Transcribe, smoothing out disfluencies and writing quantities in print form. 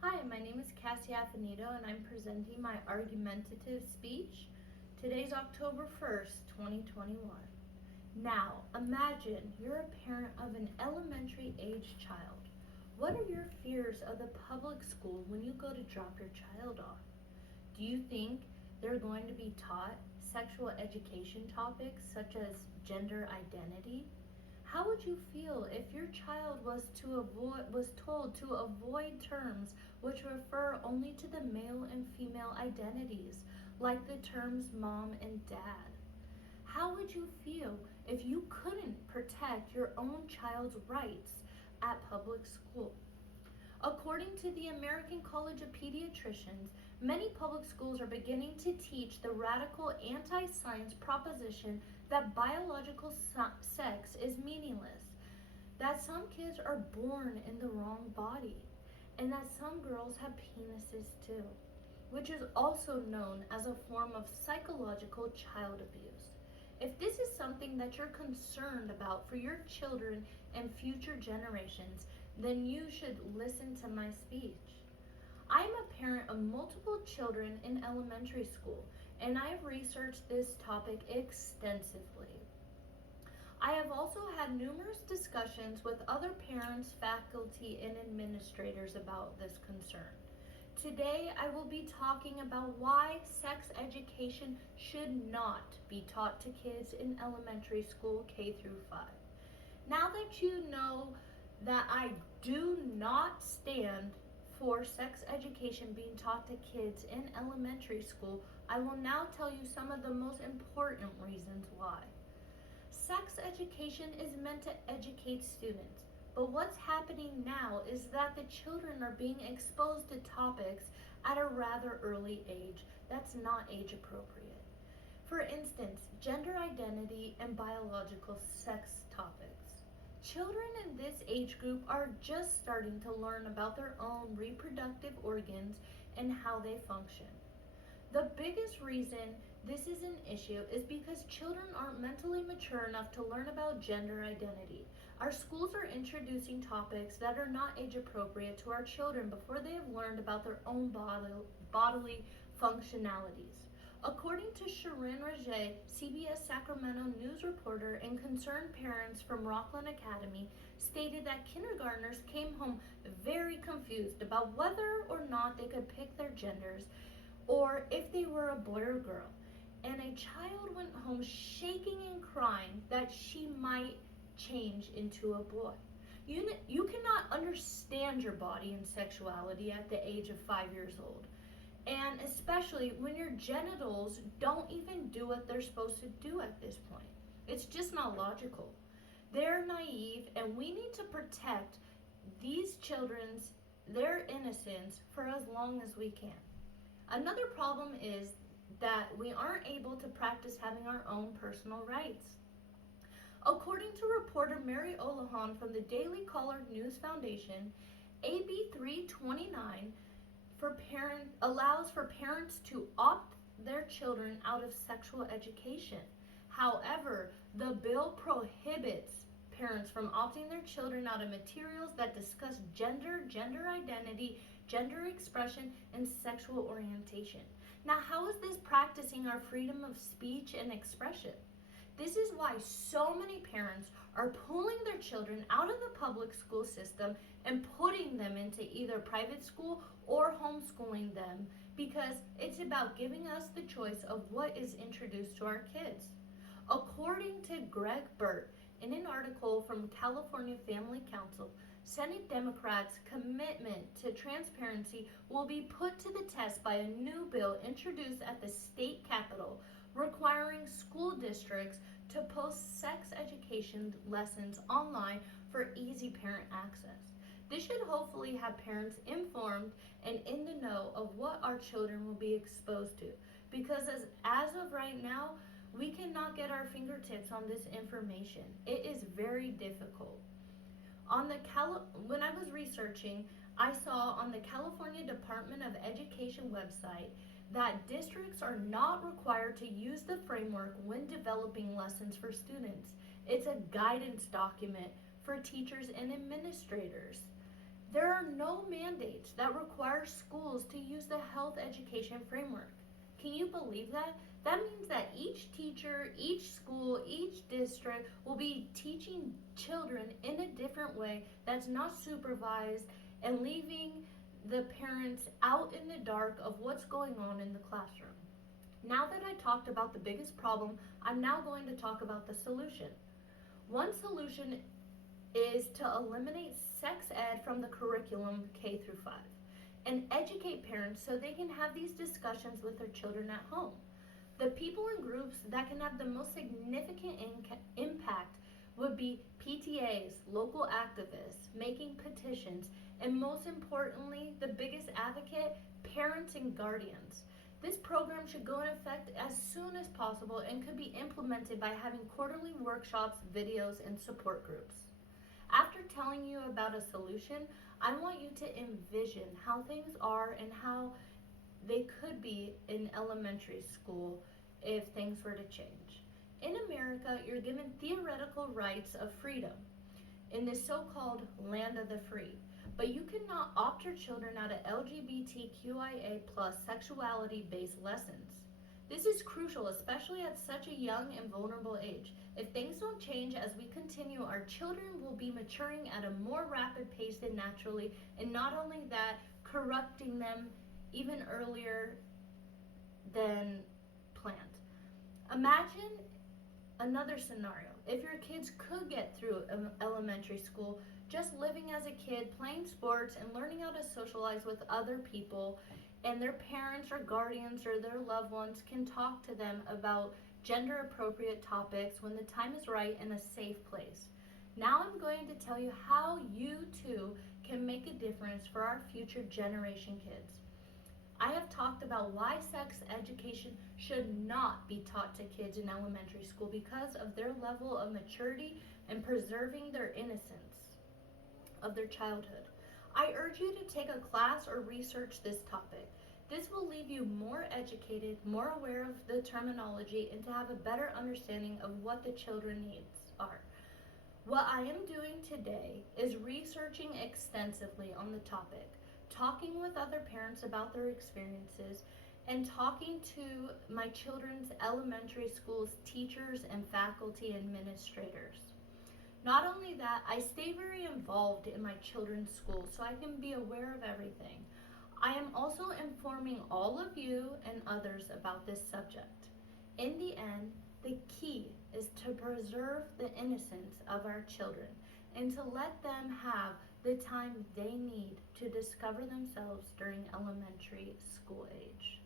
Hi, my name is Cassie Afanito and I'm presenting my argumentative speech. Today's October 1st, 2021. Now, imagine you're a parent of an elementary age child. What are your fears of the public school when you go to drop your child off? Do you think they're going to be taught sexual education topics such as gender identity? How would you feel if your child was told to avoid terms which refer only to the male and female identities, like the terms mom and dad? How would you feel if you couldn't protect your own child's rights at public school? According to the American College of Pediatricians, many public schools are beginning to teach the radical anti science proposition that biological sex is meaningless, that some kids are born in the wrong body, and that some girls have penises too, which is also known as a form of psychological child abuse. If this is something that you're concerned about for your children and future generations, then you should listen to my speech. I am a parent of multiple children in elementary school, and I have researched this topic extensively. I have also had numerous discussions with other parents, faculty, and administrators about this concern. Today, I will be talking about why sex education should not be taught to kids in elementary school K through 5. Now that you know that I do not stand for sex education being taught to kids in elementary school, I will now tell you some of the most important reasons why. Sex education is meant to educate students, but what's happening now is that the children are being exposed to topics at a rather early age that's not age appropriate. For instance, gender identity and biological sex topics. Children in this age group are just starting to learn about their own reproductive organs and how they function. The biggest reason this is an issue is because children aren't mentally mature enough to learn about gender identity. Our schools are introducing topics that are not age appropriate to our children before they have learned about their own bodily functionalities. According to Sharon Raje, CBS Sacramento news reporter and concerned parents from Rockland Academy, stated that kindergartners came home very confused about whether or not they could pick their genders or if they were a boy or girl. And a child went home shaking and crying that she might change into a boy. You cannot understand your body and sexuality at the age of 5 years old. And especially when your genitals don't even do what they're supposed to do at this point. It's just not logical. They're naive, and we need to protect these children's their innocence for as long as we can. Another problem is that we aren't able to practice having our own personal rights. According to reporter Mary Olahan from the Daily Caller News Foundation, AB 329 allows for parents to opt their children out of sexual education. However, the bill prohibits parents from opting their children out of materials that discuss gender identity, gender expression, and sexual orientation. Now, how is this practicing our freedom of speech and expression? This is why so many parents are pulling their children out of the public school system and putting them into either private school or homeschooling them, because it's about giving us the choice of what is introduced to our kids. According to Greg Burt, in an article from California Family Council, Senate Democrats' commitment to transparency will be put to the test by a new bill introduced at the state capitol requiring school districts to post sex education lessons online for easy parent access. This should hopefully have parents informed and in the know of what our children will be exposed to, because as of right now, we cannot get our fingertips on this information. It is very difficult. When I was researching, I saw on the California Department of Education website that districts are not required to use the framework when developing lessons for students. It's a guidance document for teachers and administrators. There are no mandates that require schools to use the health education framework. Can you believe that? That means that each teacher, each school, each district will be teaching children in a different way that's not supervised and leaving the parents out in the dark of what's going on in the classroom. Now that I talked about the biggest problem, I'm now going to talk about the solution. One solution is to eliminate sex ed from the curriculum K through 5 and educate parents so they can have these discussions with their children at home. The people and groups that can have the most significant impact would be PTAs, local activists, making petitions, and most importantly, the biggest advocate, parents and guardians. This program should go in effect as soon as possible and could be implemented by having quarterly workshops, videos, and support groups. After telling you about a solution, I want you to envision how things are and how they could be in elementary school if things were to change. In America, you're given theoretical rights of freedom in this so-called land of the free, but you cannot opt your children out of LGBTQIA plus sexuality-based lessons. This is crucial, especially at such a young and vulnerable age. If things don't change as we continue, our children will be maturing at a more rapid pace than naturally, and not only that, corrupting them even earlier than planned. Imagine another scenario. If your kids could get through elementary school just living as a kid, playing sports, and learning how to socialize with other people, and their parents or guardians or their loved ones can talk to them about gender appropriate topics when the time is right in a safe place. Now I'm going to tell you how you too can make a difference for our future generation kids. I have talked about why sex education should not be taught to kids in elementary school because of their level of maturity and preserving their innocence of their childhood. I urge you to take a class or research this topic. This will leave you more educated, more aware of the terminology, and to have a better understanding of what the children's needs are. What I am doing today is researching extensively on the topic, talking with other parents about their experiences, and talking to my children's elementary schools teachers and faculty administrators. Not only that, I stay very involved in my children's schools so I can be aware of everything. I am also informing all of you and others about this subject. In the end, the key is to preserve the innocence of our children and to let them have the time they need to discover themselves during elementary school age.